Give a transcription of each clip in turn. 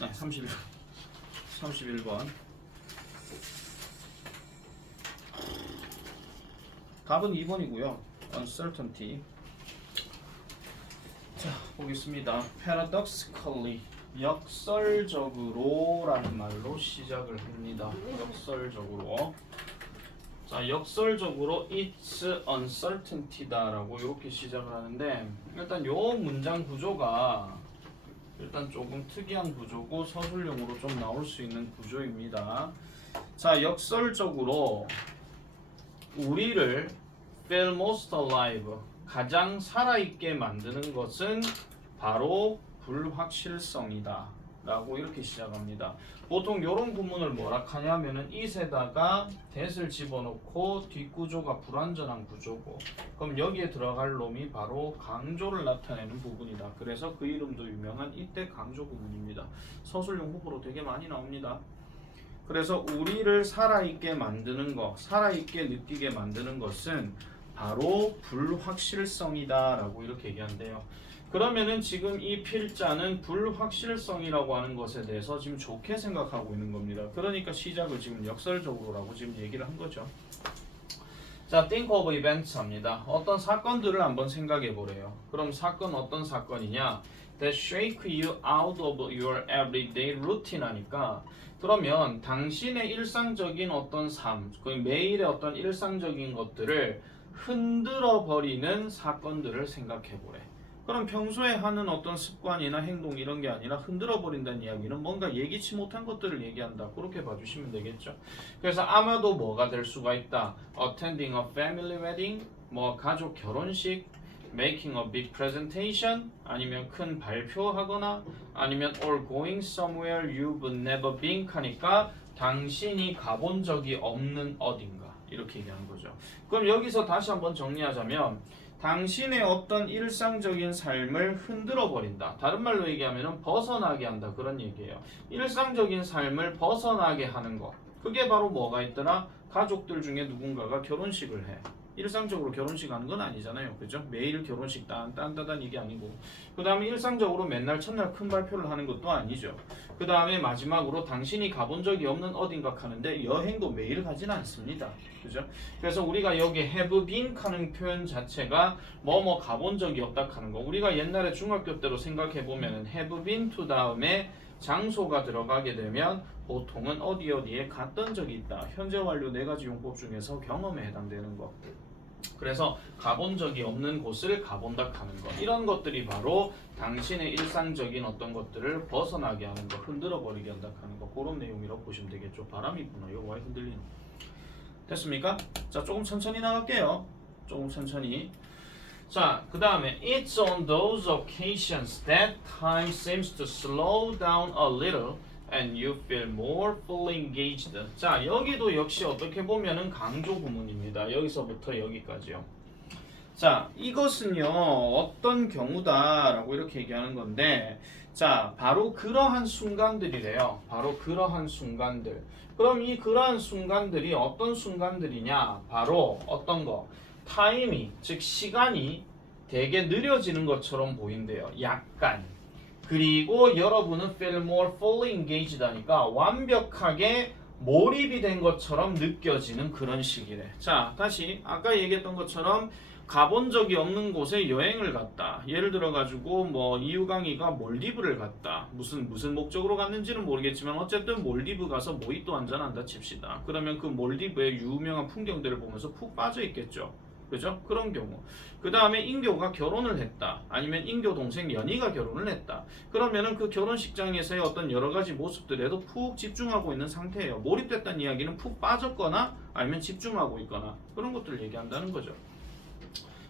네, 31번. 답은 2번이고요. uncertainty. 자, 보겠습니다. paradoxically, 역설적으로 라는 말로 시작을 합니다. 역설적으로. 자, 역설적으로 it's uncertainty다 라고 이렇게 시작을 하는데, 일단 요 문장 구조가 일단 조금 특이한 구조고 서술용으로 좀 나올 수 있는 구조입니다. 자, 역설적으로 우리를 feel most alive, 가장 살아있게 만드는 것은 바로 불확실성이다 라고 이렇게 시작합니다. 보통 이런 구문을 뭐라 하냐면은 it에다가 that을 집어넣고 뒷구조가 불완전한 구조고, 그럼 여기에 들어갈 놈이 바로 강조를 나타내는 부분이다. 그래서 그 이름도 유명한 이때 강조 구문입니다. 서술용 호불호 되게 많이 나옵니다. 그래서 우리를 살아있게 만드는 것, 살아있게 느끼게 만드는 것은 바로 불확실성이다 라고 이렇게 얘기한대요. 그러면은 지금 이 필자는 불확실성이라고 하는 것에 대해서 지금 좋게 생각하고 있는 겁니다. 그러니까 시작을 지금 역설적으로라고 지금 얘기를 한 거죠. 자, think of events 합니다. 어떤 사건들을 한번 생각해 보래요. 그럼 사건 어떤 사건이냐? That shake you out of your everyday routine 하니까, 그러면 당신의 일상적인 어떤 삶, 그 매일의 어떤 일상적인 것들을 흔들어 버리는 사건들을 생각해 보래. 그럼 평소에 하는 어떤 습관이나 행동 이런 게 아니라 흔들어 버린다는 이야기는 뭔가 예기치 못한 것들을 얘기한다. 그렇게 봐주시면 되겠죠. 그래서 아마도 뭐가 될 수가 있다. Attending a family wedding, 뭐 가족 결혼식, making a big presentation, 아니면 큰 발표하거나, 아니면 or going somewhere you've never been 하니까 당신이 가본 적이 없는 어딘가 이렇게 얘기하는 거죠. 그럼 여기서 다시 한번 정리하자면 당신의 어떤 일상적인 삶을 흔들어 버린다. 다른 말로 얘기하면 벗어나게 한다. 그런 얘기예요. 일상적인 삶을 벗어나게 하는 것. 그게 바로 뭐가 있더라? 가족들 중에 누군가가 결혼식을 해. 일상적으로 결혼식 하는 건 아니잖아요. 그죠? 매일 결혼식 딴따단 이게 아니고. 그 다음에 일상적으로 맨날 첫날 큰 발표를 하는 것도 아니죠. 그 다음에 마지막으로 당신이 가본 적이 없는 어딘가 하는데 여행도 매일 가진 않습니다. 그죠? 그래서 우리가 여기 have been 하는 표현 자체가 뭐뭐 가본 적이 없다 하는 거. 우리가 옛날에 중학교 때로 생각해 보면은 have been to 다음에 장소가 들어가게 되면 보통은 어디에 갔던 적이 있다. 현재 완료 4가지 용법 중에서 경험에 해당되는 것. 그래서 가본 적이 없는 곳을 가본다 하는 것. 이런 것들이 바로 당신의 일상적인 어떤 것들을 벗어나게 하는 것, 흔들어 버리게 한다 하는 것. 그런 내용이라고 보시면 되겠죠. 바람이 있구나. 이거 많이 흔들리는. 됐습니까? 자, 조금 천천히 나갈게요. 조금 천천히. 자, 그 다음에 It's on those occasions that time seems to slow down a little and you feel more fully engaged. 자, 여기도 역시 어떻게 보면은 강조 구문입니다. 여기서부터 여기까지요. 자, 이것은요 어떤 경우다 라고 이렇게 얘기하는 건데, 자, 바로 그러한 순간들이래요. 바로 그러한 순간들. 그럼 이 그러한 순간들이 어떤 순간들이냐? 바로 어떤 거? 타임이, 즉 시간이 되게 느려지는 것처럼 보인대요. 약간. 그리고 여러분은 feel more fully engaged 하니까 완벽하게 몰입이 된 것처럼 느껴지는 그런 시기래. 자, 다시 아까 얘기했던 것처럼 가본 적이 없는 곳에 여행을 갔다. 예를 들어 가지고 뭐 이유강이가 몰디브를 갔다. 무슨 목적으로 갔는지는 모르겠지만 어쨌든 몰디브 가서 모히또 한잔한다 칩시다. 그러면 그 몰디브의 유명한 풍경들을 보면서 푹 빠져 있겠죠. 그죠? 그런 경우. 그 다음에 인교가 결혼을 했다. 아니면 인교 동생 연희가 결혼을 했다. 그러면은 그 결혼식장에서의 어떤 여러 가지 모습들에도 푹 집중하고 있는 상태예요. 몰입됐다는 이야기는 푹 빠졌거나 아니면 집중하고 있거나 그런 것들을 얘기한다는 거죠.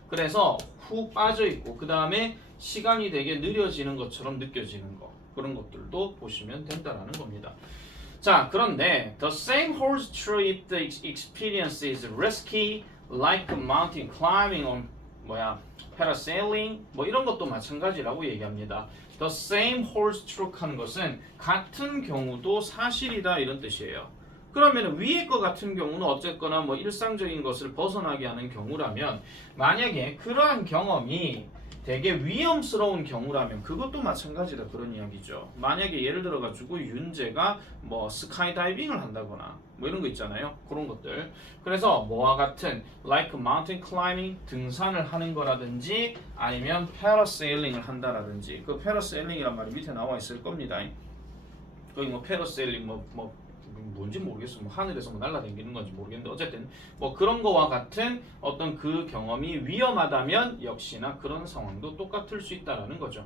그래서 훅 빠져 있고 그 다음에 시간이 되게 느려지는 것처럼 느껴지는 거. 그런 것들도 보시면 된다라는 겁니다. 자, 그런데 the same holds true if the experience is risky, like mountain climbing on parasailing, 뭐 이런 것도 마찬가지라고 얘기합니다. The same holds true 하는 것은 같은 경우도 사실이다 이런 뜻이에요. 그러면 위의 것 같은 경우는 어쨌거나 뭐 일상적인 것을 벗어나게 하는 경우라면, 만약에 그러한 경험이 되게 위험스러운 경우라면 그것도 마찬가지다 그런 이야기죠. 만약에 예를 들어 가지고 윤재가 뭐 스카이다이빙을 한다거나 뭐 이런 거 있잖아요. 그런 것들. 그래서 뭐와 같은 like mountain climbing 등산을 하는 거라든지 아니면 패러세일링을 한다라든지 그 패러세일링이란 말이 밑에 나와 있을 겁니다. 거기 뭐 패러세일링 뭐 뭔지 모르겠어. 뭐 하늘에서 뭐 날아다니는 건지 모르겠는데 어쨌든 뭐 그런 거와 같은 어떤 그 경험이 위험하다면 역시나 그런 상황도 똑같을 수 있다라는 거죠.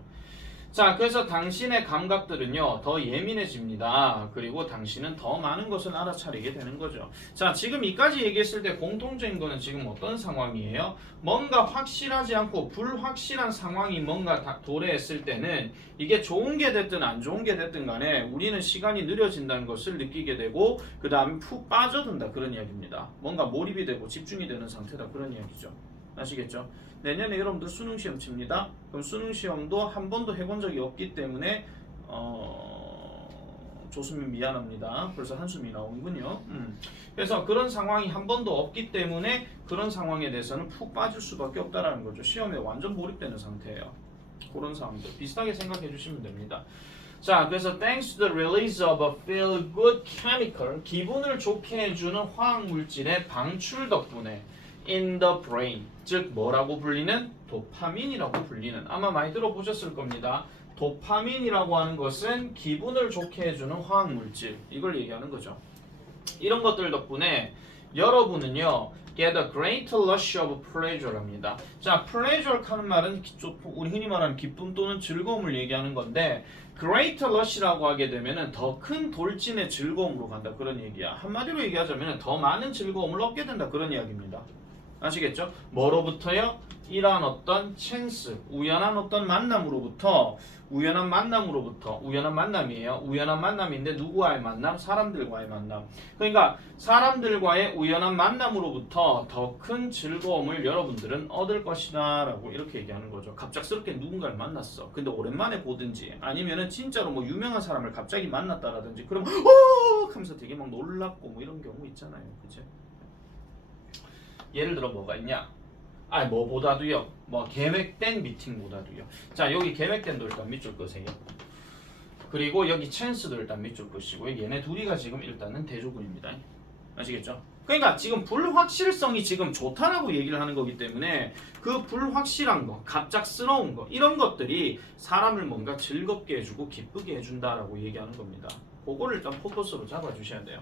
자, 그래서 당신의 감각들은요 더 예민해집니다. 그리고 당신은 더 많은 것을 알아차리게 되는 거죠. 자, 지금 이까지 얘기했을 때 공통적인 거는 지금 어떤 상황이에요? 뭔가 확실하지 않고 불확실한 상황이 뭔가 도래했을 때는 이게 좋은 게 됐든 안 좋은 게 됐든 간에 우리는 시간이 느려진다는 것을 느끼게 되고 그 다음에 푹 빠져든다 그런 이야기입니다. 뭔가 몰입이 되고 집중이 되는 상태다 그런 이야기죠. 아시겠죠? 내년에 여러분들 수능 시험 칩니다. 그럼 수능 시험도 한 번도 해본 적이 없기 때문에 조수민 미안합니다. 그래서 한숨이 나오는군요. 그래서 그런 상황이 한 번도 없기 때문에 그런 상황에 대해서는 푹 빠질 수밖에 없다라는 거죠. 시험에 완전 몰입되는 상태예요. 그런 상황들 비슷하게 생각해 주시면 됩니다. 자, 그래서 thanks to the release of a feel-good chemical, 기분을 좋게 해주는 화학 물질의 방출 덕분에 in the brain, 즉 뭐라고 불리는? 도파민이라고 불리는. 아마 많이 들어보셨을 겁니다. 도파민이라고 하는 것은 기분을 좋게 해주는 화학 물질, 이걸 얘기하는 거죠. 이런 것들 덕분에 여러분은요 get a great rush of pleasure랍니다. 자, pleasure 하는 말은 우리 흔히 말하는 기쁨 또는 즐거움을 얘기하는 건데 great rush라고 하게 되면은 더 큰 돌진의 즐거움으로 간다 그런 얘기야. 한마디로 얘기하자면 더 많은 즐거움을 얻게 된다 그런 이야기입니다. 아시겠죠? 뭐로부터요? 이러한 어떤 찬스, 우연한 어떤 만남으로부터 우연한 만남이에요. 우연한 만남인데 누구와의 만남? 사람들과의 만남. 그러니까 사람들과의 우연한 만남으로부터 더 큰 즐거움을 여러분들은 얻을 것이다 라고 이렇게 얘기하는 거죠. 갑작스럽게 누군가를 만났어. 근데 오랜만에 보든지 아니면은 진짜로 뭐 유명한 사람을 갑자기 만났다라든지 그러면 하면서 되게 막 놀랍고 뭐 이런 경우 있잖아요. 그치? 예를 들어 뭐가 있냐? 뭐보다도요. 뭐 계획된 미팅보다도요. 자, 여기 계획된도 일단 밑줄 끄세요. 그리고 여기 찬스도 일단 밑줄 끄시고 얘네 둘이가 지금 일단은 대조군입니다. 아시겠죠? 그러니까 지금 불확실성이 지금 좋다라고 얘기를 하는 거기 때문에 그 불확실한 거, 갑작스러운 거 이런 것들이 사람을 뭔가 즐겁게 해주고 기쁘게 해준다라고 얘기하는 겁니다. 그거를 일단 포커스로 잡아주셔야 돼요.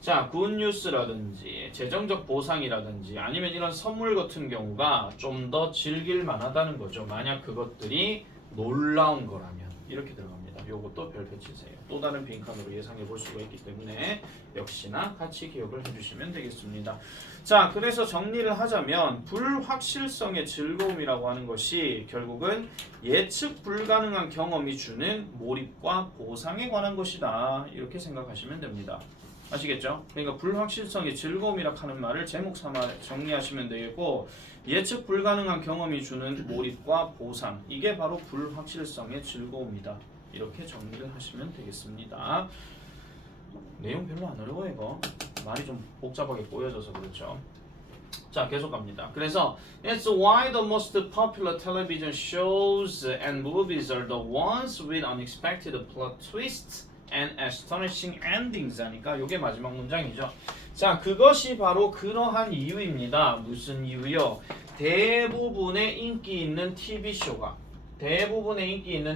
자, 굿뉴스라든지 재정적 보상이라든지 아니면 이런 선물 같은 경우가 좀 더 즐길 만하다는 거죠. 만약 그것들이 놀라운 거라면 이렇게 들어갑니다. 요것도 별표 치세요. 또 다른 빈칸으로 예상해 볼 수가 있기 때문에 역시나 같이 기억을 해주시면 되겠습니다. 자, 그래서 정리를 하자면 불확실성의 즐거움이라고 하는 것이 결국은 예측 불가능한 경험이 주는 몰입과 보상에 관한 것이다. 이렇게 생각하시면 됩니다. 아시겠죠? 그러니까 불확실성의 즐거움이라 하는 말을 제목 삼아 정리하시면 되겠고 예측 불가능한 경험이 주는 몰입과 보상 이게 바로 불확실성의 즐거움이다. 이렇게 정리를 하시면 되겠습니다. 내용 별로 안 어려워요 이거. 말이 좀 복잡하게 꼬여져서 그렇죠. 자, 계속 갑니다. 그래서 It's why the most popular television shows and movies are the ones with unexpected plot twists and astonishing endings 하니까 이게 마지막 문장이죠. 자, 그것이 바로 그러한 이유입니다. 무슨 이유요? 대부분의 인기 있는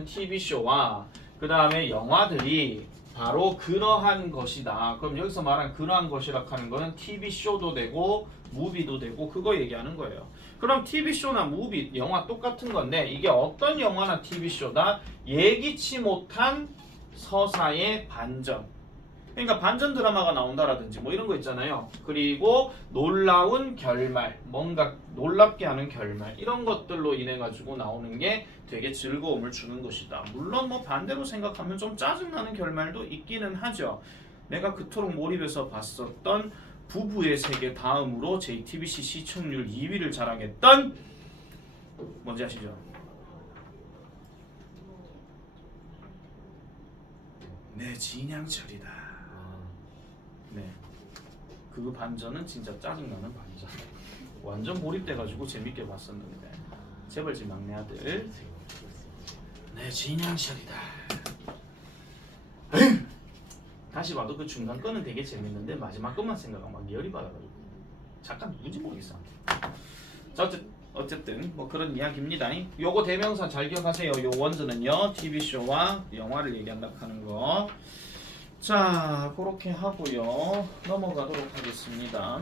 TV쇼와 그 다음에 영화들이 바로 그러한 것이다. 그럼 여기서 말한 그러한 것이라 하는 거는 TV쇼도 되고 무비도 되고 그거 얘기하는 거예요. 그럼 TV쇼나 무비, 영화 똑같은 건데 이게 어떤 영화나 TV쇼다? 예기치 못한 서사의 반전. 그러니까 반전 드라마가 나온다라든지 뭐 이런 거 있잖아요. 그리고 놀라운 결말, 뭔가 놀랍게 하는 결말 이런 것들로 인해 가지고 나오는 게 되게 즐거움을 주는 것이다. 물론 뭐 반대로 생각하면 좀 짜증나는 결말도 있기는 하죠. 내가 그토록 몰입해서 봤었던 부부의 세계 다음으로 JTBC 시청률 2위를 자랑했던 뭔지 아시죠? 내 진양철이다. 네, 그 반전은 진짜 짜증나는 반전. 완전 몰입돼가지고 재밌게 봤었는데 재벌집 막내 아들. 네, 진양철이다. 다시 봐도 그 중간 거는 되게 재밌는데 마지막 것만 생각하면 막 열이 받아가지고 잠깐 누군지 모르겠어. 자, 어쨌든 뭐 그런 이야기입니다. 요거 대명사 잘 기억하세요. 요 원즈는요 TV쇼와 영화를 얘기한다 하는 거. 자, 그렇게 하고요 넘어가도록 하겠습니다.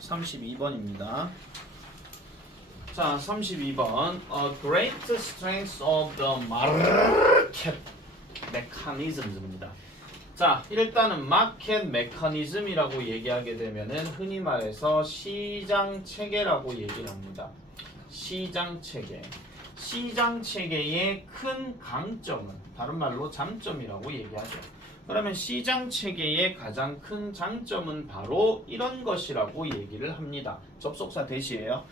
32번입니다. 자, 32번. A great strength of the market mechanism입니다. 자, 일단은 마켓 메커니즘이라고 얘기하게 되면은 흔히 말해서 시장 체계라고 얘기를 합니다. 시장 체계. 시장 체계의 큰 강점은 다른 말로 장점이라고 얘기하죠. 그러면 시장 체계의 가장 큰 장점은 바로 이런 것이라고 얘기를 합니다. 접속사 대시예요.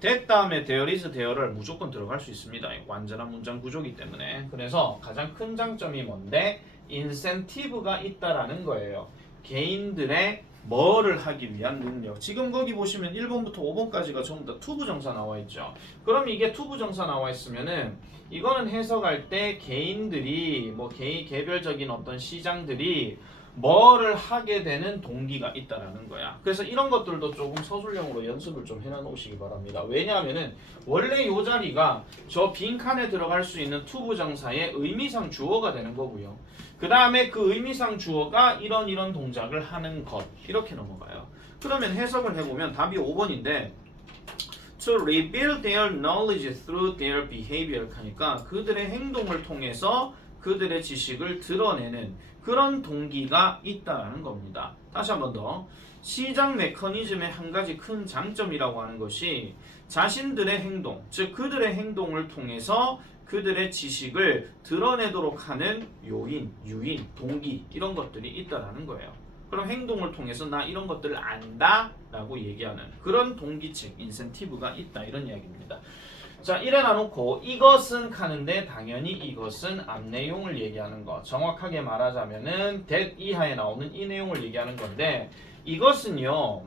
that 다음에 there is, there를 무조건 들어갈 수 있습니다. 완전한 문장 구조이기 때문에. 그래서 가장 큰 장점이 뭔데? 인센티브가 있다라는 거예요. 개인들의 뭐를 하기 위한 능력. 지금 거기 보시면 1번부터 5번까지가 전부 다 투부정사 나와 있죠. 그럼 이게 투부정사 나와 있으면은 이거는 해석할 때 개인들이 뭐 개별적인 어떤 시장들이 뭐를 하게 되는 동기가 있다라는 거야. 그래서 이런 것들도 조금 서술형으로 연습을 좀 해놔놓으시기 바랍니다. 왜냐하면은 원래 이 자리가 저 빈칸에 들어갈 수 있는 투부정사의 의미상 주어가 되는 거고요. 그 다음에 그 의미상 주어가 이런 동작을 하는 것 이렇게 넘어가요. 그러면 해석을 해보면 답이 5번인데 To reveal their knowledge through their behavior 하니까 그들의 행동을 통해서 그들의 지식을 드러내는 그런 동기가 있다는 겁니다. 다시 한 번 더. 시장 메커니즘의 한 가지 큰 장점이라고 하는 것이 자신들의 행동, 즉 그들의 행동을 통해서 그들의 지식을 드러내도록 하는 요인, 유인, 동기 이런 것들이 있다는 거예요. 그럼 행동을 통해서 나 이런 것들을 안다 라고 얘기하는 그런 동기책, 인센티브가 있다 이런 이야기입니다. 자, 이래 놔놓고 이것은 하는데 당연히 이것은 앞 내용을 얘기하는 거. 정확하게 말하자면은 that 이하에 나오는 이 내용을 얘기하는 건데 이것은요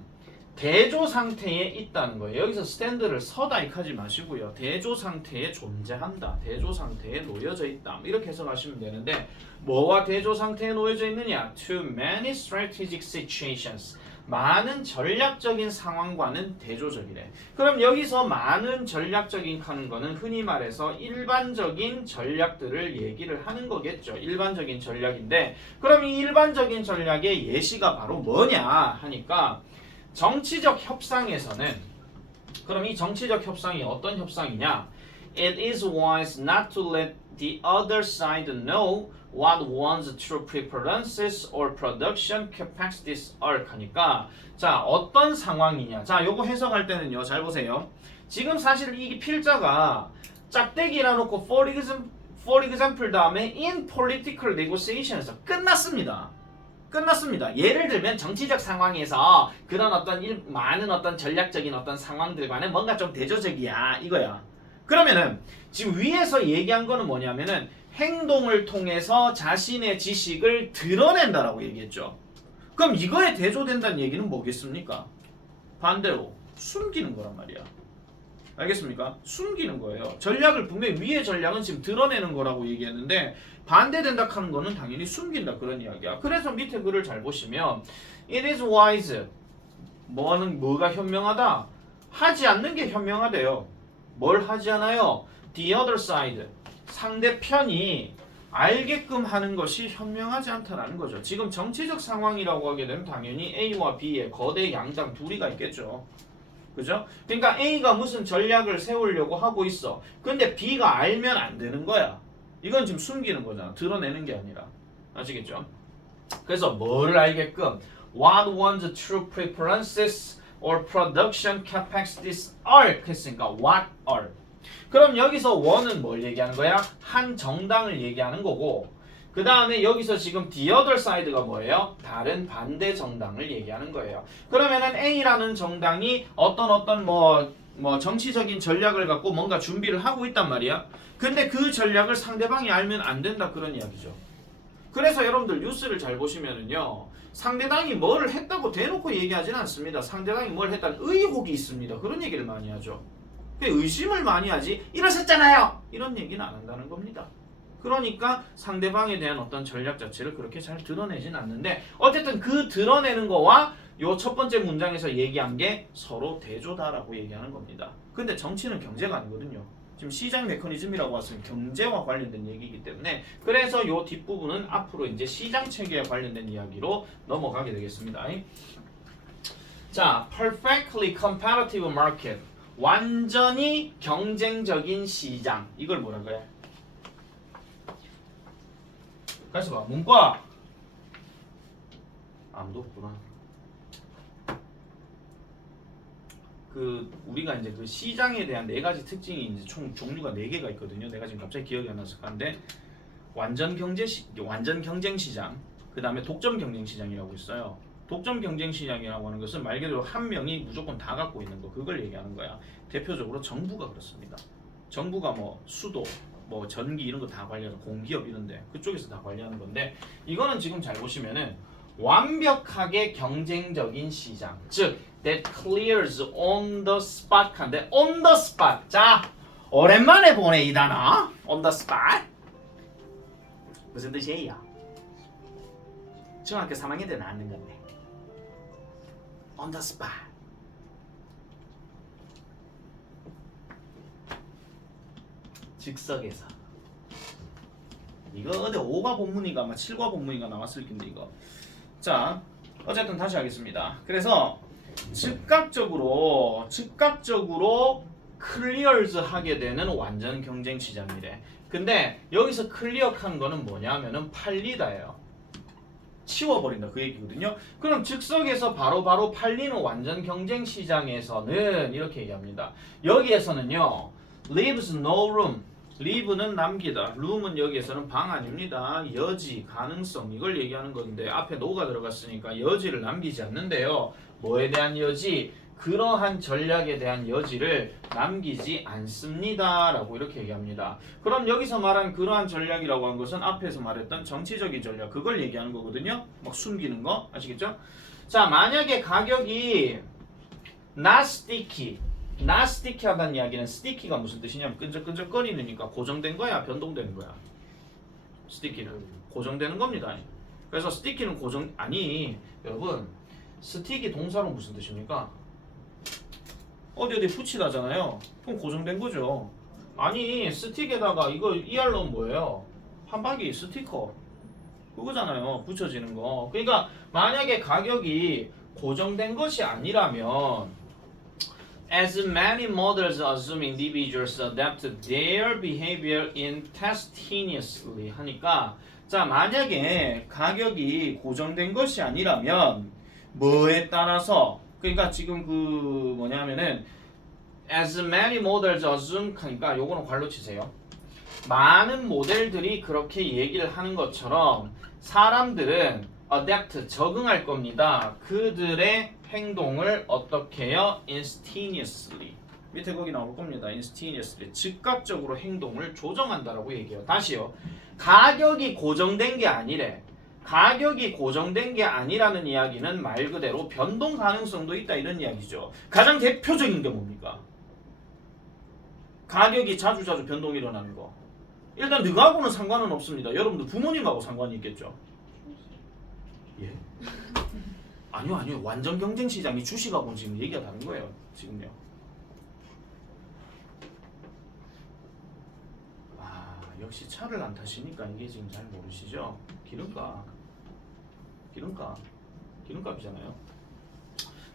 대조 상태에 있다는 거예요. 여기서 스탠드를 서다 하지 마시고요. 대조 상태에 존재한다. 대조 상태에 놓여져 있다. 이렇게 해석하시면 되는데 뭐와 대조 상태에 놓여져 있느냐? To many strategic situations. 많은 전략적인 상황과는 대조적이래. 그럼 여기서 많은 전략적인 하는 거는 흔히 말해서 일반적인 전략들을 얘기를 하는 거겠죠. 일반적인 전략인데 그럼 이 일반적인 전략의 예시가 바로 뭐냐 하니까 정치적 협상에서는 그럼 이 정치적 협상이 어떤 협상이냐? It is wise not to let the other side know what one's true preferences or production capacities are 하니까 자 어떤 상황이냐 자 요거 해석할 때는요 잘 보세요. 지금 사실 이 필자가 짝대기라 놓고 for example 다음에 in political negotiations에서 끝났습니다. 예를 들면 정치적 상황에서 그런 어떤 많은 어떤 전략적인 어떤 상황들과는 뭔가 좀 대조적이야 이거야. 그러면은 지금 위에서 얘기한 거는 뭐냐면은 행동을 통해서 자신의 지식을 드러낸다라고 얘기했죠. 그럼 이거에 대조된다는 얘기는 뭐겠습니까? 반대로 숨기는 거란 말이야. 알겠습니까? 숨기는 거예요. 전략을 분명히 위의 전략은 지금 드러내는 거라고 얘기했는데 반대된다 하는 거는 당연히 숨긴다 그런 이야기야. 그래서 밑에 글을 잘 보시면 It is wise 뭐가 현명하다? 하지 않는 게 현명하대요. 뭘 하지 않아요? The other side 상대편이 알게끔 하는 것이 현명하지 않다라는 거죠. 지금 정치적 상황이라고 하게 되면 당연히 A와 B의 거대 양당 둘이가 있겠죠. 그죠? 그러니까 A가 무슨 전략을 세우려고 하고 있어. 근데 B가 알면 안 되는 거야. 이건 지금 숨기는 거잖아. 드러내는 게 아니라. 아시겠죠? 그래서 뭘 알게끔 What one's true preferences or production capacities are 했으니까 what are. 그럼 여기서 one은 뭘 얘기하는 거야? 한 정당을 얘기하는 거고 그 다음에 여기서 지금 the other side가 뭐예요? 다른 반대 정당을 얘기하는 거예요. 그러면은 A라는 정당이 어떤 뭐 정치적인 전략을 갖고 뭔가 준비를 하고 있단 말이야. 근데 그 전략을 상대방이 알면 안 된다 그런 이야기죠. 그래서 여러분들 뉴스를 잘 보시면은요. 상대당이 뭘 했다고 대놓고 얘기하지는 않습니다. 상대당이 뭘 했다는 의혹이 있습니다. 그런 얘기를 많이 하죠. 의심을 많이 하지 이러셨잖아요 이런 얘기는 안 한다는 겁니다. 그러니까 상대방에 대한 어떤 전략 자체를 그렇게 잘 드러내진 않는데 어쨌든 그 드러내는 거와 요 첫 번째 문장에서 얘기한 게 서로 대조다라고 얘기하는 겁니다. 근데 정치는 경제가 아니거든요. 지금 시장 메커니즘이라고 했으면 경제와 관련된 얘기이기 때문에 그래서 요 뒷부분은 앞으로 이제 시장 체계에 관련된 이야기로 넘어가게 되겠습니다. 자, perfectly competitive market. 완전히 경쟁적인 시장. 이걸 뭐라고 해? 가서 봐. 문과. 아무도 없구나. 우리가 이제 그 시장에 대한 네 가지 특징이 이제 총 종류가 네 개가 있거든요. 내가 지금 갑자기 기억이 안 나서 그런데 완전 경쟁 시장, 그 다음에 독점 경쟁 시장이라고 있어요. 독점 경쟁 시장이라고 하는 것은 말 그대로 한 명이 무조건 다 갖고 있는 거, 그걸 얘기하는 거야. 대표적으로 정부가 그렇습니다. 정부가 뭐 수도, 뭐 전기 이런 거 다 관리하는 공기업 이런데 그쪽에서 다 관리하는 건데 이거는 지금 잘 보시면은 완벽하게 경쟁적인 시장, 즉 that clears on the spot 한데 on the spot. 자, 오랜만에 보네 이 단어. on the spot 무슨 뜻이에요? 중학교 3학년 때 나왔는 건데 on the spot. 즉석에서. 이거 어디 5과 본문인가 아마 7과 본문인가 나왔을 텐데 이거. 자, 어쨌든 다시 하겠습니다. 그래서 즉각적으로 클리어즈 하게 되는 완전 경쟁 시장이래. 근데 여기서 클리어한 거는 뭐냐면은 팔리다예요. 치워버린다 그 얘기거든요. 그럼 즉석에서 바로 팔리는 완전 경쟁 시장에서는 이렇게 얘기합니다. 여기에서는요, leaves no room. leave는 남기다, room은 여기에서는 방 아닙니다. 여지, 가능성 이걸 얘기하는 건데 앞에 no가 들어갔으니까 여지를 남기지 않는데요. 뭐에 대한 여지? 그러한 전략에 대한 여지를 남기지 않습니다 라고 이렇게 얘기합니다. 그럼 여기서 말한 그러한 전략이라고 한 것은 앞에서 말했던 정치적인 전략, 그걸 얘기하는 거거든요. 막 숨기는 거 아시겠죠? 자, 만약에 가격이 not sticky 하다는 이야기는 sticky가 무슨 뜻이냐면 끈적끈적거리니까 고정된 거야, 변동되는 거야. sticky는 고정되는 겁니다. 그래서 sticky는 아니 여러분, 스틱이 동사로 무슨 뜻입니까? 어디 붙이다잖아요. 그럼 고정된 거죠. 아니 스틱에다가 이거 ER 넣으면 뭐예요? 한박이 스티커 그거잖아요. 붙여지는 거. 그러니까 만약에 가격이 고정된 것이 아니라면 as many models assume individuals adapt their behavior instantaneously 하니까 자, 만약에 가격이 고정된 것이 아니라면 뭐에 따라서, 그러니까 지금 그 뭐냐면은 as many models assume 하니까 요거는 괄호 치세요. 많은 모델들이 그렇게 얘기를 하는 것처럼 사람들은 adapt 적응할 겁니다. 그들의 행동을 어떻게 해요? instantaneously. 밑에 거기 나올 겁니다. instantaneously. 즉각적으로 행동을 조정한다라고 얘기해요. 다시요. 가격이 고정된 게 아니래. 가격이 고정된 게 아니라는 이야기는 말 그대로 변동 가능성도 있다 이런 이야기죠. 가장 대표적인 게 뭡니까? 가격이 자주 변동이 일어나는 거. 일단 너하고는 상관은 없습니다. 여러분들 부모님하고 상관이 있겠죠. 예? 아니요. 완전 경쟁 시장이 주식하고는 지금 얘기가 다른 거예요. 지금요. 역시 차를 안 타시니까 이게 지금 잘 모르시죠? 기름값이잖아요.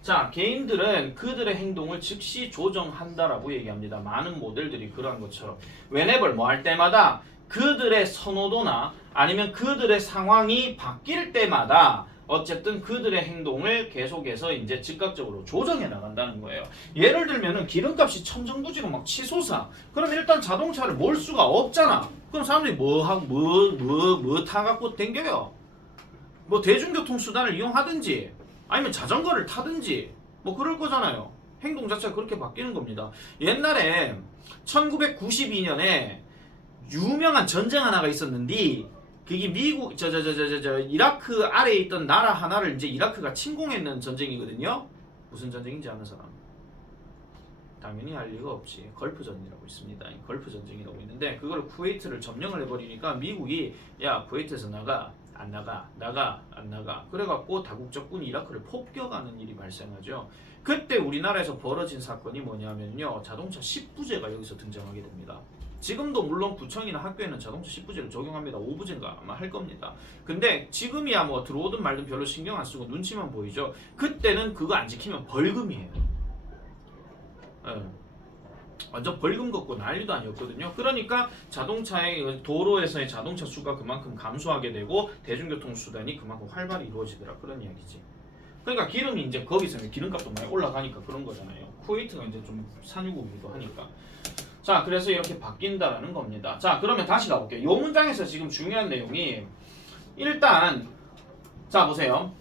자, 개인들은 그들의 행동을 즉시 조정한다라고 얘기합니다. 많은 모델들이 그러한 것처럼 whenever 뭐 할 때마다 그들의 선호도나 아니면 그들의 상황이 바뀔 때마다 어쨌든 그들의 행동을 계속해서 이제 즉각적으로 조정해 나간다는 거예요. 예를 들면은 기름값이 천정부지로 막 치솟아. 그럼 일단 자동차를 몰 수가 없잖아. 그럼 사람들이 뭐 타갖고 댕겨요? 뭐 대중교통 수단을 이용하든지 아니면 자전거를 타든지 뭐 그럴 거잖아요. 행동 자체가 그렇게 바뀌는 겁니다. 옛날에 1992년에 유명한 전쟁 하나가 있었는데 그게 미국 이라크 아래에 있던 나라 하나를 이제 이라크가 침공했는 전쟁이거든요. 무슨 전쟁인지 아는 사람? 당연히 할 리가 없지. 걸프전이라고 있습니다. 걸프 전쟁이라고 있는데 그걸 쿠웨이트를 점령을 해버리니까 미국이 야 쿠웨이트에서 나가 안 나가 나가 안 나가 그래갖고 다국적군이 이라크를 폭격하는 일이 발생하죠. 그때 우리나라에서 벌어진 사건이 뭐냐면요, 자동차 10부제가 여기서 등장하게 됩니다. 지금도 물론 구청이나 학교에는 자동차 10부제를 적용합니다. 5부제인가 아마 할 겁니다. 근데 지금이야 뭐 들어오든 말든 별로 신경 안 쓰고 눈치만 보이죠. 그때는 그거 안 지키면 벌금이에요. 완전 벌금 걷고 난리도 아니었거든요. 그러니까 자동차의 도로에서의 자동차 수가 그만큼 감소하게 되고 대중교통 수단이 그만큼 활발히 이루어지더라, 그런 이야기지. 그러니까 기름이 이제 거기서 기름값도 많이 올라가니까 그런 거잖아요. 쿠웨이트가 이제 좀 산유국이기도 하니까. 자, 그래서 이렇게 바뀐다라는 겁니다. 자, 그러면 다시 가볼게요. 이 문장에서 지금 중요한 내용이 일단 자 보세요.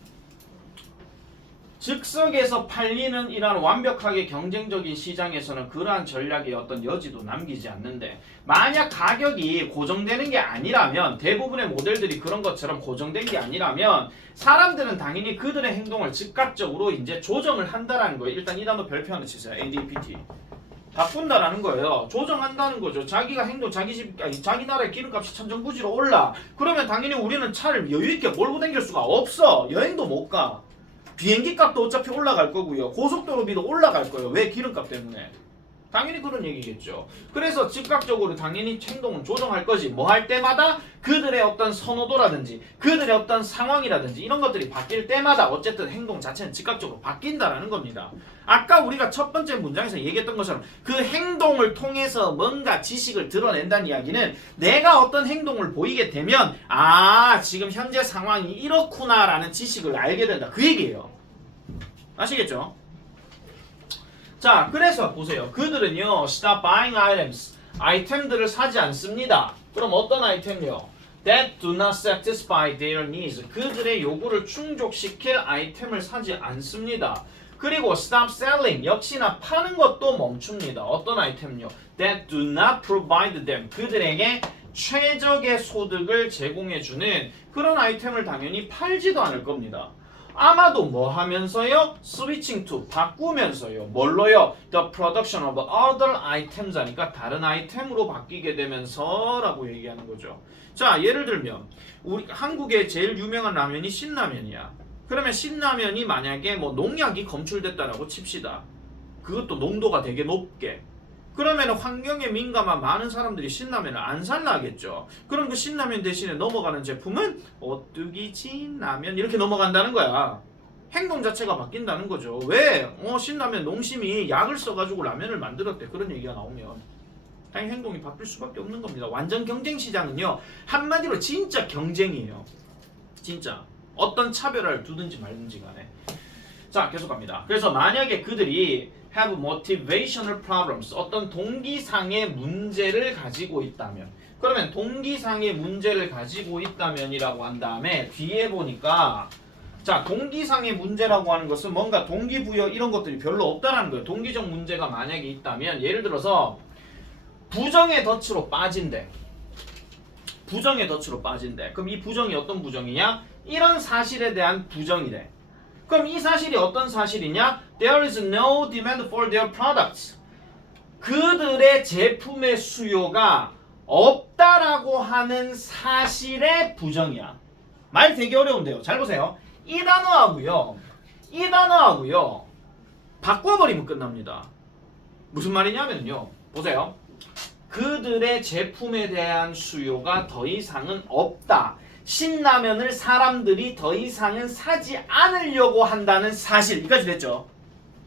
즉석에서 팔리는 이런 완벽하게 경쟁적인 시장에서는 그러한 전략의 어떤 여지도 남기지 않는데, 만약 가격이 고정되는 게 아니라면, 대부분의 모델들이 그런 것처럼 고정된 게 아니라면 사람들은 당연히 그들의 행동을 즉각적으로 이제 조정을 한다라는 거예요. 일단 이 단어 별표 하나 치세요. NDPT. 바꾼다라는 거예요. 조정한다는 거죠. 자기가 행동, 자기 나라의 기름값이 천정부지로 올라. 그러면 당연히 우리는 차를 여유있게 몰고 다닐 수가 없어. 여행도 못 가. 비행기 값도 어차피 올라갈 거고요. 고속도로비도 올라갈 거예요. 왜? 기름값 때문에. 당연히 그런 얘기겠죠. 그래서 즉각적으로 당연히 행동은 조정할 거지. 뭐 할 때마다 그들의 어떤 선호도라든지 그들의 어떤 상황이라든지 이런 것들이 바뀔 때마다 어쨌든 행동 자체는 즉각적으로 바뀐다라는 겁니다. 아까 우리가 첫 번째 문장에서 얘기했던 것처럼 그 행동을 통해서 뭔가 지식을 드러낸다는 이야기는 내가 어떤 행동을 보이게 되면 아, 지금 현재 상황이 이렇구나라는 지식을 알게 된다. 그 얘기예요. 아시겠죠? 자, 그래서 보세요. 그들은요, stop buying items. 아이템들을 사지 않습니다. 그럼 어떤 아이템이요? That do not satisfy their needs. 그들의 요구를 충족시킬 아이템을 사지 않습니다. 그리고 stop selling. 역시나 파는 것도 멈춥니다. 어떤 아이템요? That do not provide them. 그들에게 최적의 소득을 제공해주는 그런 아이템을 당연히 팔지도 않을 겁니다. 아마도 뭐 하면서요? switching to, 바꾸면서요. 뭘로요? the production of other items 하니까 다른 아이템으로 바뀌게 되면서 라고 얘기하는 거죠. 자, 예를 들면 우리 한국의 제일 유명한 라면이 신라면이야. 그러면 신라면이 만약에 뭐 농약이 검출됐다라고 칩시다. 그것도 농도가 되게 높게. 그러면 환경에 민감한 많은 사람들이 신라면을 안 살라 하겠죠. 그럼 그 신라면 대신에 넘어가는 제품은 오뚜기 진라면 이렇게 넘어간다는 거야. 행동 자체가 바뀐다는 거죠. 왜? 신라면 농심이 약을 써가지고 라면을 만들었대. 그런 얘기가 나오면 당연히 행동이 바뀔 수밖에 없는 겁니다. 완전 경쟁 시장은요, 한마디로 진짜 경쟁이에요. 진짜 어떤 차별화를 두든지 말든지 간에. 자, 계속 갑니다. 그래서 만약에 그들이 have motivational problems, 어떤 동기상의 문제를 가지고 있다면, 그러면 동기상의 문제를 가지고 있다면이라고 한 다음에 뒤에 보니까 자, 동기상의 문제라고 하는 것은 뭔가 동기부여 이런 것들이 별로 없다라는 거예요. 동기적 문제가 만약에 있다면, 예를 들어서 부정의 덫으로 빠진대. 부정의 덫으로 빠진대. 그럼 이 부정이 어떤 부정이냐? 이런 사실에 대한 부정이래. 그럼 이 사실이 어떤 사실이냐? There is no demand for their products. 그들의 제품의 수요가 없다라고 하는 사실의 부정이야. 말 되게 어려운데요. 잘 보세요. 이 단어하고요, 이 단어하고요 바꿔버리면 끝납니다. 무슨 말이냐면요, 보세요. 그들의 제품에 대한 수요가 더 이상은 없다. 신라면을 사람들이 더 이상은 사지 않으려고 한다는 사실. 여기까지 됐죠?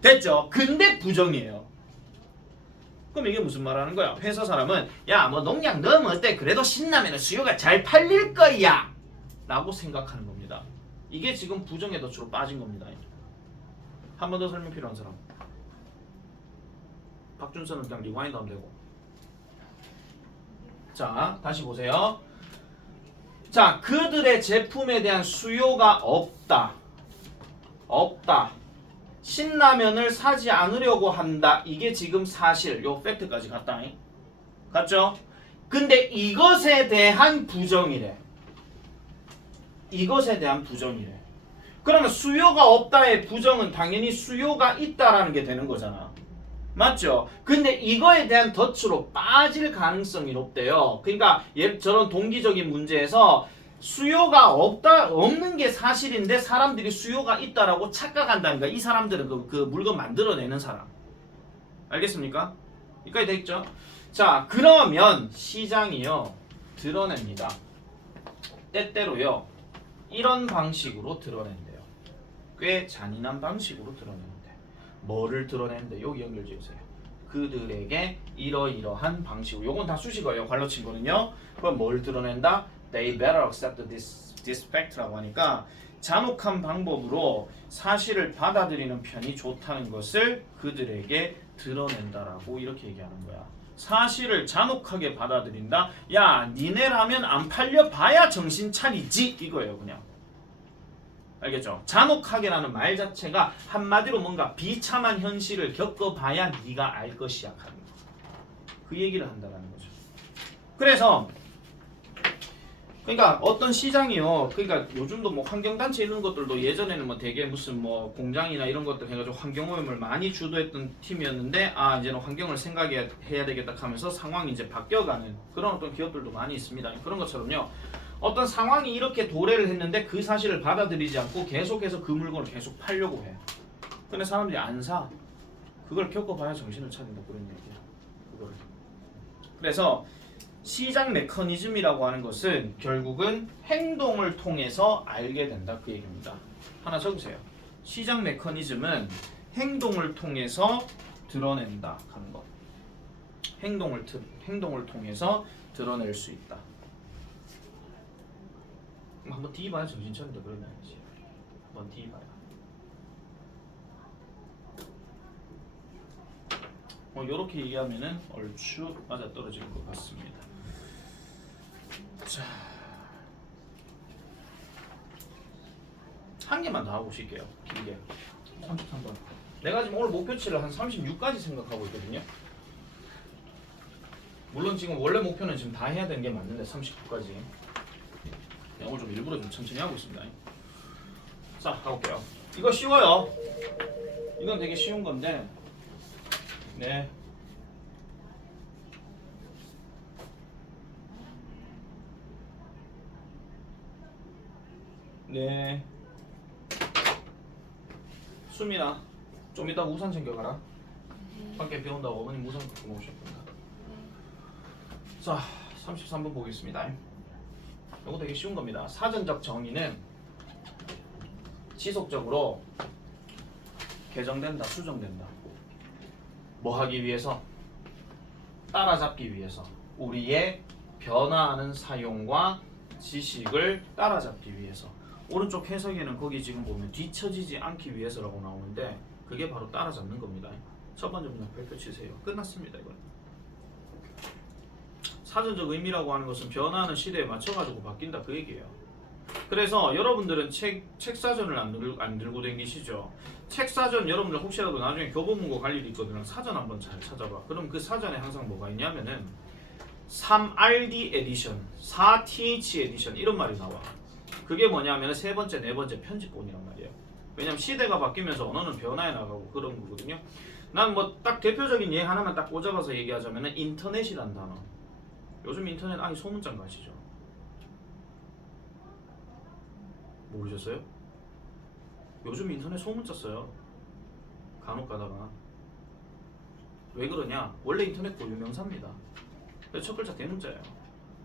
됐죠? 근데 부정이에요. 그럼 이게 무슨 말 하는 거야? 회사 사람은 야, 뭐 농약 넣으면 어때? 그래도 신라면은 수요가 잘 팔릴 거야 라고 생각하는 겁니다. 이게 지금 부정의 덫으로 빠진 겁니다. 한 번 더 설명 필요한 사람. 박준선은 그냥 리와인드 하면 되고. 자, 다시 보세요. 자, 그들의 제품에 대한 수요가 없다. 없다. 신라면을 사지 않으려고 한다. 이게 지금 사실, 요 팩트까지 갔다. 갔죠? 근데 이것에 대한 부정이래. 이것에 대한 부정이래. 그러면 수요가 없다의 부정은 당연히 수요가 있다라는 게 되는 거잖아. 맞죠? 근데 이거에 대한 덫으로 빠질 가능성이 높대요. 그러니까 저런 동기적인 문제에서 수요가 없는 게 사실인데 사람들이 수요가 있다라고 착각한다니까. 이 사람들은 그 물건 만들어내는 사람. 알겠습니까? 여기까지 돼 있죠? 자, 그러면 시장이요 드러냅니다. 때때로요 이런 방식으로 드러낸대요. 꽤 잔인한 방식으로 드러내는데 뭐를 드러내는데 여기 연결 지으세요. 그들에게 이러이러한 방식으로. 요건 다 수식어예요. 관로 친구는요. 그럼 뭘 드러낸다? They better accept this fact라고 하니까 잔혹한 방법으로 사실을 받아들이는 편이 좋다는 것을 그들에게 드러낸다라고 이렇게 얘기하는 거야. 사실을 잔혹하게 받아들인다. 야, 니네라면 안 팔려 봐야 정신 차리지 이거예요, 그냥. 알겠죠? 잔혹하게라는 말 자체가 한마디로 뭔가 비참한 현실을 겪어봐야 네가 알 것이야 하는 거. 그 얘기를 한다는 거죠. 그래서 그러니까 어떤 시장이요. 그러니까 요즘도 뭐 환경단체 이런 것들도 예전에는 뭐 되게 무슨 뭐 공장이나 이런 것들 해가지고 환경오염을 많이 주도했던 팀이었는데 이제는 환경을 생각해야 되겠다 하면서 상황이 이제 바뀌어가는 그런 어떤 기업들도 많이 있습니다. 그런 것처럼요. 어떤 상황이 이렇게 도래를 했는데 그 사실을 받아들이지 않고 계속해서 그 물건을 계속 팔려고 해. 근데 사람들이 안 사. 그걸 겪어봐야 정신을 차린다 그런 얘기야. 그거를. 그래서 시장 메커니즘이라고 하는 것은 결국은 행동을 통해서 알게 된다 그 얘기입니다. 하나 적으세요. 시장 메커니즘은 행동을 통해서 드러낸다 하는 것. 행동을 통해서 드러낼 수 있다. 한번 D 봐야 정신 차린다 그러면 알지. 한번 D 봐야. 요렇게 얘기하면은 얼추 맞아 떨어지는 것 같습니다. 자, 한 개만 더 하고 오실게요. 길게. 33번. 내가 지금 오늘 목표치를 한 36까지 생각하고 있거든요. 물론 지금 원래 목표는 지금 다 해야 되는 게 맞는데 39까지. 오늘 좀 일부러 좀 천천히 하고 있습니다. 자, 가볼게요. 이거 쉬워요. 이건 되게 쉬운 건데, 네. 네. 수민아, 좀 이따 우산 챙겨가라. 밖에 비 온다고 어머님 우산 갖고 오셨구나. 자, 33번 보겠습니다. 이거 되게 쉬운 겁니다. 사전적 정의는 지속적으로 개정된다, 수정된다. 뭐 하기 위해서? 따라잡기 위해서. 우리의 변화하는 사용과 지식을 따라잡기 위해서. 오른쪽 해석에는 거기 지금 보면 뒤처지지 않기 위해서라고 나오는데 그게 바로 따라잡는 겁니다. 첫 번째 문장 별표 치세요. 끝났습니다. 이건. 사전적 의미라고 하는 것은 변화하는 시대에 맞춰가지고 바뀐다 그 얘기예요. 그래서 여러분들은 책사전을 안 들고 다니시죠? 책사전 여러분들 혹시라도 나중에 교보문고 갈 일이 있거든요. 사전 한번 잘 찾아봐. 그럼 그 사전에 항상 뭐가 있냐면은 3RD 에디션, 4TH 에디션 이런 말이 나와. 그게 뭐냐면 세 번째, 네 번째 편집본이란 말이에요. 왜냐면 시대가 바뀌면서 언어는 변화해 나가고 그런 거거든요. 난 뭐 딱 대표적인 예 하나만 딱 꽂아봐서 얘기하자면은 인터넷이란 단어. 요즘 인터넷 아니 소문장 가시죠? 모르셨어요? 요즘 인터넷 소문자 써요. 간혹 가다가. 왜 그러냐? 원래 인터넷 고유명사입니다. 첫 글자 대문자예요.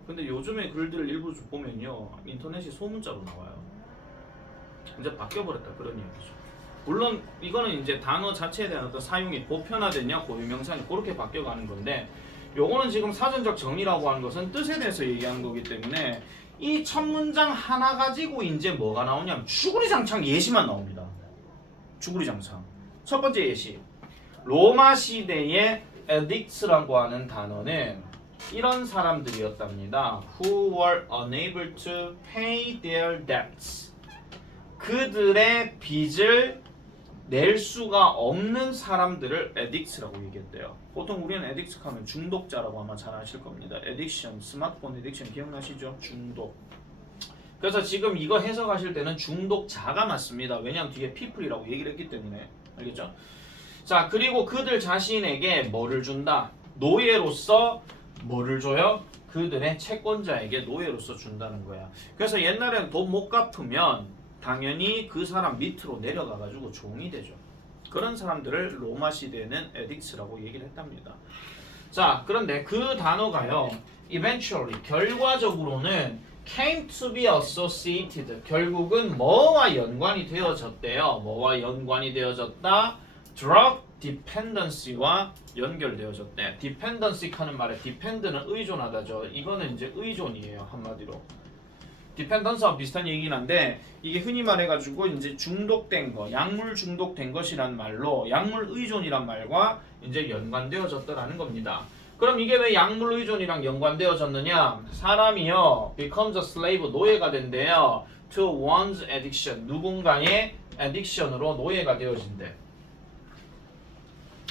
근데 요즘에 글들 일부 보면요 인터넷이 소문자로 나와요. 이제 바뀌어버렸다 그런 얘기죠. 물론 이거는 이제 단어 자체에 대한 어떤 사용이 보편화됐냐 고유명사냐 그렇게 바뀌어가는 건데 요거는 지금 사전적 정의라고 하는 것은 뜻에 대해서 얘기하는 거기 때문에 이 첫 문장 하나 가지고 이제 뭐가 나오냐면 주구리장창 예시만 나옵니다. 주구리장창. 첫 번째 예시. 로마 시대의 edicts라고 하는 단어는 이런 사람들이었답니다. Who were unable to pay their debts. 그들의 빚을 낼 수가 없는 사람들을 addicts라고 얘기했대요. 보통 우리는 addicts 하면 중독자라고 아마 잘 아실 겁니다. addiction, 스마트폰 addiction 기억나시죠? 중독. 그래서 지금 이거 해석하실 때는 중독자가 맞습니다. 왜냐하면 뒤에 people이라고 얘기를 했기 때문에. 알겠죠? 자, 그리고 그들 자신에게 뭐를 준다? 노예로서 뭐를 줘요? 그들의 채권자에게 노예로서 준다는 거야. 그래서 옛날에는 돈 못 갚으면 당연히 그 사람 밑으로 내려가 가지고 종이 되죠. 그런 사람들을 로마 시대에는 에딕스라고 얘기를 했답니다. 자, 그런데 그 단어가요. eventually 결과적으로는 came to be associated 결국은 뭐와 연관이 되어졌대요. 뭐와 연관이 되어졌다? drug dependency와 연결되어졌대. dependency 하는 말에 depend는 의존하다죠. 이거는 이제 의존이에요. 한마디로. 디펜던스와 비슷한 얘기긴 한데 이게 흔히 말해가지고 이제 중독된 거, 약물 중독된 것이란 말로 약물 의존이란 말과 이제 연관되어졌다라는 겁니다. 그럼 이게 왜 약물 의존이랑 연관되어졌느냐? 사람이요 becomes a slave 노예가 된대요. to one's addiction 누군가의 addiction으로 노예가 되어진대.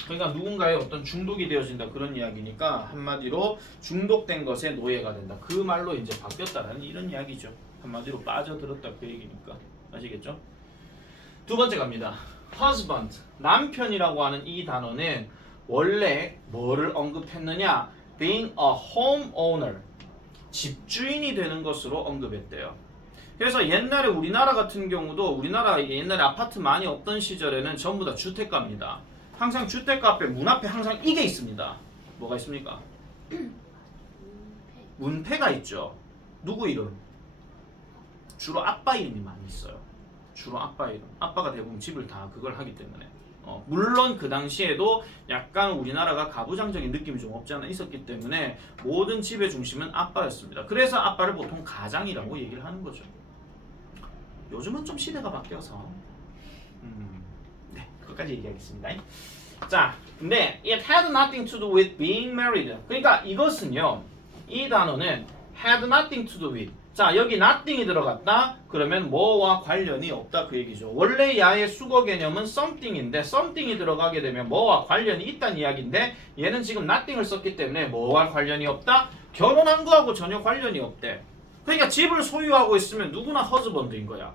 그러니까 누군가의 어떤 중독이 되어진다 그런 이야기니까 한마디로 중독된 것에 노예가 된다. 그 말로 이제 바뀌었다라는 이런 이야기죠. 한마디로 빠져들었다 그 얘기니까. 아시겠죠? 두 번째 갑니다. husband 남편이라고 하는 이 단어는 원래 뭐를 언급했느냐? being a homeowner 집주인이 되는 것으로 언급했대요. 그래서 옛날에 우리나라 같은 경우도 우리나라 옛날에 아파트 많이 없던 시절에는 전부 다 주택가입니다. 항상 주택가 앞에 문 앞에 항상 이게 있습니다. 뭐가 있습니까? 문패가 있죠. 누구 이름? 주로 아빠 이름이 많이 있어요. 주로 아빠 이름. 아빠가 대부분 집을 다 그걸 하기 때문에. 물론 그 당시에도 약간 우리나라가 가부장적인 느낌이 좀 없지 않아 있었기 때문에 모든 집의 중심은 아빠였습니다. 그래서 아빠를 보통 가장이라고 얘기를 하는 거죠. 요즘은 좀 시대가 바뀌어서 네, 그것까지 얘기하겠습니다. 자, 근데 it had nothing to do with being married. 그러니까 이것은요, 이 단어는 had nothing to do with. 자, 여기 nothing이 들어갔다. 그러면 뭐와 관련이 없다 그 얘기죠. 원래 야의 수거 개념은 something인데 something이 들어가게 되면 뭐와 관련이 있다는 이야기인데 얘는 지금 nothing을 썼기 때문에 뭐와 관련이 없다? 결혼한 거하고 전혀 관련이 없대. 그러니까 집을 소유하고 있으면 누구나 허즈번드인 거야.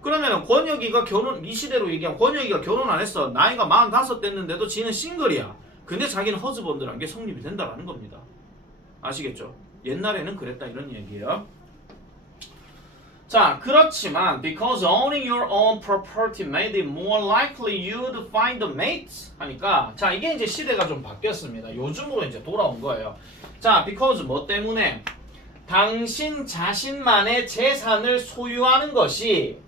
그러면 권혁이가 이 시대로 얘기하면 권혁이가 결혼 안 했어. 나이가 45 됐는데도 지는 싱글이야. 근데 자기는 허즈번드라는 게 성립이 된다라는 겁니다. 아시겠죠? 옛날에는 그랬다 이런 얘기예요. 자, 그렇지만 because owning your own property made it more likely you'd find a mate 하니까 자, 이게 이제 시대가 좀 바뀌었습니다. 요즘으로 이제 돌아온 거예요. 자, because 뭐 때문에? 당신 자신만의 재산을 소유하는 것이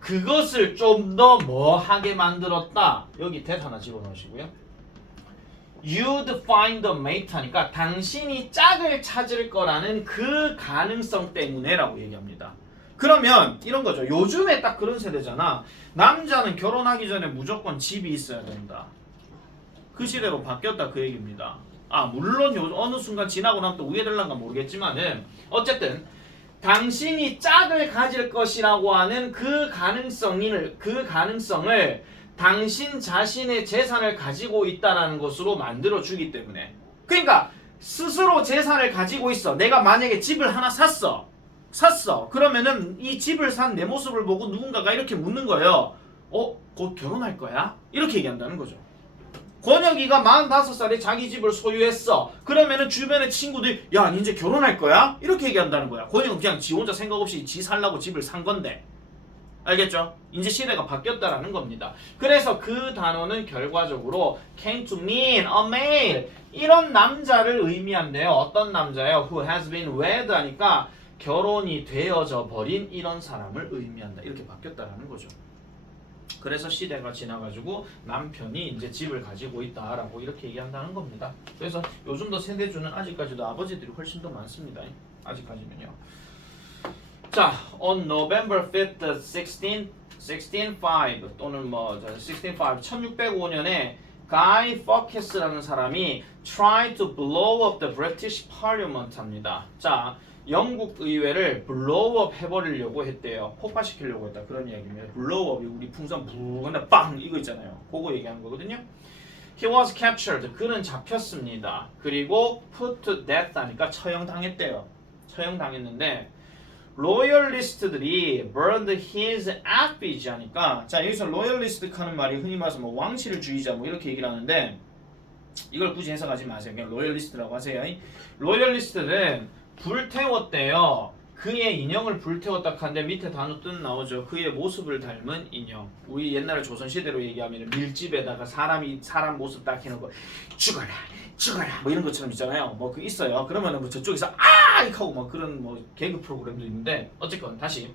그것을 좀 더 뭐하게 만들었다. 여기 that 하나 집어넣으시고요. You'd find a mate 하니까 당신이 짝을 찾을 거라는 그 가능성 때문에 라고 얘기합니다. 그러면 이런 거죠. 요즘에 딱 그런 세대잖아. 남자는 결혼하기 전에 무조건 집이 있어야 된다. 그 시대로 바뀌었다 그 얘기입니다. 물론 어느 순간 지나고 나면 또 우회될란가 모르겠지만은 어쨌든 당신이 짝을 가질 것이라고 하는 그 가능성을 당신 자신의 재산을 가지고 있다는 것으로 만들어주기 때문에 그러니까 스스로 재산을 가지고 있어. 내가 만약에 집을 하나 샀어. 그러면은 이 집을 산 내 모습을 보고 누군가가 이렇게 묻는 거예요. 곧 결혼할 거야? 이렇게 얘기한다는 거죠. 권혁이가 45살에 자기 집을 소유했어. 그러면은 주변의 친구들이 야, 니 이제 결혼할 거야? 이렇게 얘기한다는 거야. 권혁은 그냥 지 혼자 생각 없이 지 살라고 집을 산 건데. 알겠죠? 이제 시대가 바뀌었다라는 겁니다. 그래서 그 단어는 결과적으로 came to mean a male 이런 남자를 의미한대요. 어떤 남자예요? Who has been wed 하니까 결혼이 되어져 버린 이런 사람을 의미한다. 이렇게 바뀌었다라는 거죠. 그래서 시대가 지나가지고 남편이 이제 집을 가지고 있다라고 이렇게 얘기한다는 겁니다. 그래서 요즘도 세대주는 아직까지도 아버지들이 훨씬 더 많습니다. 아직까지는요. 자, on November 5th, 1605 또는 1605 Guy Fawkes라는 사람이 try to blow up the British Parliament 합니다. 자, 영국 의회를 블로우업 해버리려고 했대요. 폭파시키려고 했다. 그런 이야기입니다. 블로우업이 우리 풍선 부근에 빵 이거 있잖아요. 그거 얘기하는 거거든요. He was captured. 그는 잡혔습니다. 그리고 put to death 하니까 처형당했대요. 처형당했는데 로열리스트들이 burned his effigy 하니까 자 여기서 로열리스트 하는 말이 흔히 말해서 뭐 왕실주의자 뭐 이렇게 얘기를 하는데 이걸 굳이 해석하지 마세요. 그냥 로열리스트라고 하세요. 로열리스트는 불태웠대요. 그의 인형을 불태웠다 하는데 밑에 단어 뜻 나오죠. 그의 모습을 닮은 인형. 우리 옛날 조선시대로 얘기하면 밀집에다가 사람 모습 딱 해놓고 죽어라 죽어라 뭐 이런 것처럼 있잖아요. 뭐 그 있어요. 그러면은 뭐 저쪽에서 아 이렇게 하고 막 그런 뭐 개그 프로그램도 있는데 어쨌건 다시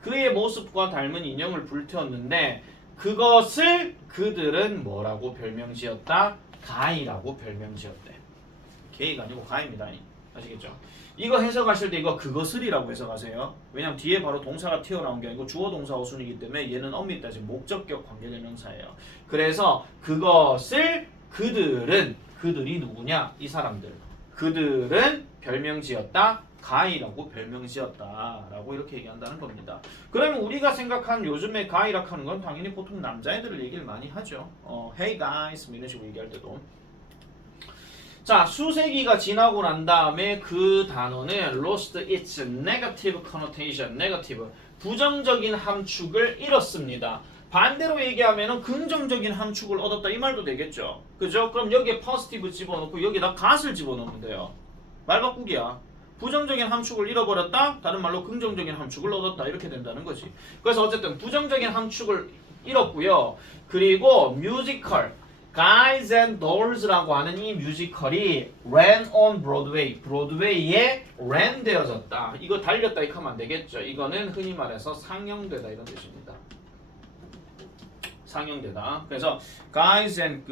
그의 모습과 닮은 인형을 불태웠는데 그것을 그들은 뭐라고 별명지었다? 가이라고 별명지었대. 게이가 아니고 가입니다. 아시겠죠? 이거 해석하실 때 이거 그것을이라고 해석하세요. 왜냐면 뒤에 바로 동사가 튀어나온 게 아니고 주어 동사 어순이기 때문에 얘는 엄밀히 따지면 목적격 관계대명사예요. 그래서 그것을 그들이 누구냐? 이 사람들. 그들은 별명지었다. 가이라고 별명지었다라고 이렇게 얘기한다는 겁니다. 그러면 우리가 생각한 요즘에 가이라고 하는 건 당연히 보통 남자애들을 얘기를 많이 하죠. Hey guys 이런 식으로 얘기할 때도. 자, 수세기가 지나고 난 다음에 그 단어는 lost its negative connotation, negative, 부정적인 함축을 잃었습니다. 반대로 얘기하면 긍정적인 함축을 얻었다 이 말도 되겠죠. 그죠? 그럼 여기에 positive 집어넣고 여기다 gat을 집어넣으면 돼요. 말 바꾸기야. 부정적인 함축을 잃어버렸다. 다른 말로 긍정적인 함축을 얻었다. 이렇게 된다는 거지. 그래서 어쨌든 부정적인 함축을 잃었고요. 그리고 뮤지컬 Guys and Dolls라고 하는 이 뮤지컬이 ran on Broadway, 브로드웨이에 ran 되어졌다. 이거 달렸다 이렇게 하면 안 되겠죠. 이거는 흔히 말해서 상영되다 이런 뜻입니다. 상영되다. 그래서 Guys and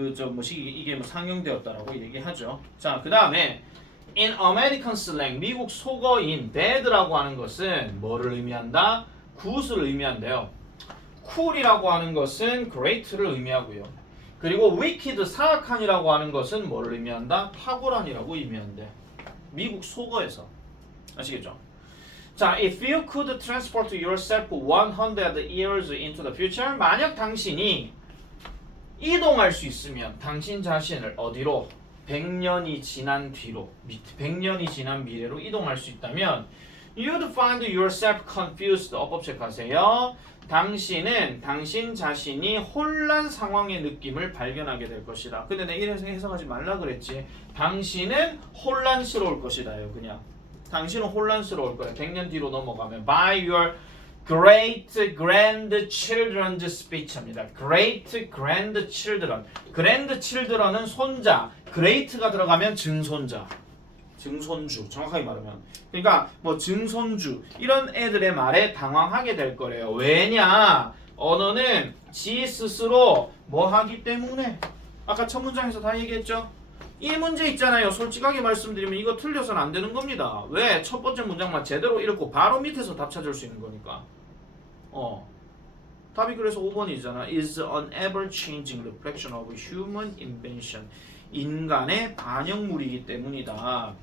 이게 뭐 상영되었다라고 얘기하죠. 자, 그 다음에 In American slang, 미국 속어인 bad라고 하는 것은 뭐를 의미한다? good을 의미한대요. cool이라고 하는 것은 great를 의미하고요. 그리고 wicked, 사악한이라고 하는 것은 뭐를 의미한다? 탁월한이라고 의미한대. 미국 속어에서. 아시겠죠? 자, if you could transport yourself 100 years into the future, 만약 당신이 이동할 수 있으면 당신 자신을 어디로? 100년이 지난 뒤로, 100년이 지난 미래로 이동할 수 있다면 you'd find yourself confused. 어법 체크하세요. 당신은 당신 자신이 혼란 상황의 느낌을 발견하게 될 것이다. 근데 내가 이래서 해석하지 말라 그랬지. 당신은 혼란스러울 것이다요. 그냥 당신은 혼란스러울 거야. 100년 뒤로 넘어가면 by your great grandchildren's speech입니다. great grandchildren. grandchildren은 손자, great가 들어가면 증손자. 증손주 정확하게 말하면 그러니까 뭐 증손주 이런 애들의 말에 당황하게 될 거래요. 왜냐? 언어는 지 스스로 뭐 하기 때문에 아까 첫 문장에서 다 얘기했죠. 이 문제 있잖아요. 솔직하게 말씀드리면 이거 틀려서는 안 되는 겁니다. 왜? 첫 번째 문장만 제대로 읽고 바로 밑에서 답 찾을 수 있는 거니까. 답이 그래서 5번이잖아. is an ever-changing reflection of human invention. 인간의 반영물이기 때문이다.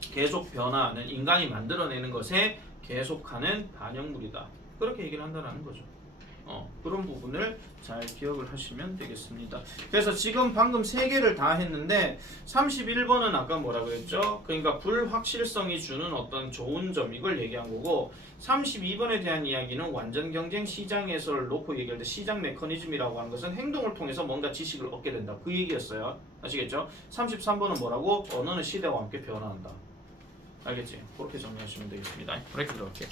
계속 변화하는 인간이 만들어내는 것에 계속하는 반영물이다. 그렇게 얘기를 한다는 거죠. 그런 부분을 잘 기억을 하시면 되겠습니다. 그래서 지금 방금 3개를 다 했는데 31번은 아까 뭐라 그랬죠? 그러니까 불확실성이 주는 어떤 좋은 점 이걸 얘기한 거고 32번에 대한 이야기는 완전 경쟁 시장 해설을 놓고 얘기할 때 시장 메커니즘이라고 하는 것은 행동을 통해서 뭔가 지식을 얻게 된다. 그 얘기였어요. 아시겠죠? 33번은 뭐라고? 언어는 시대와 함께 변화한다. 알겠지? 그렇게 정리하시면 되겠습니다. 브레이크 들어갈게요.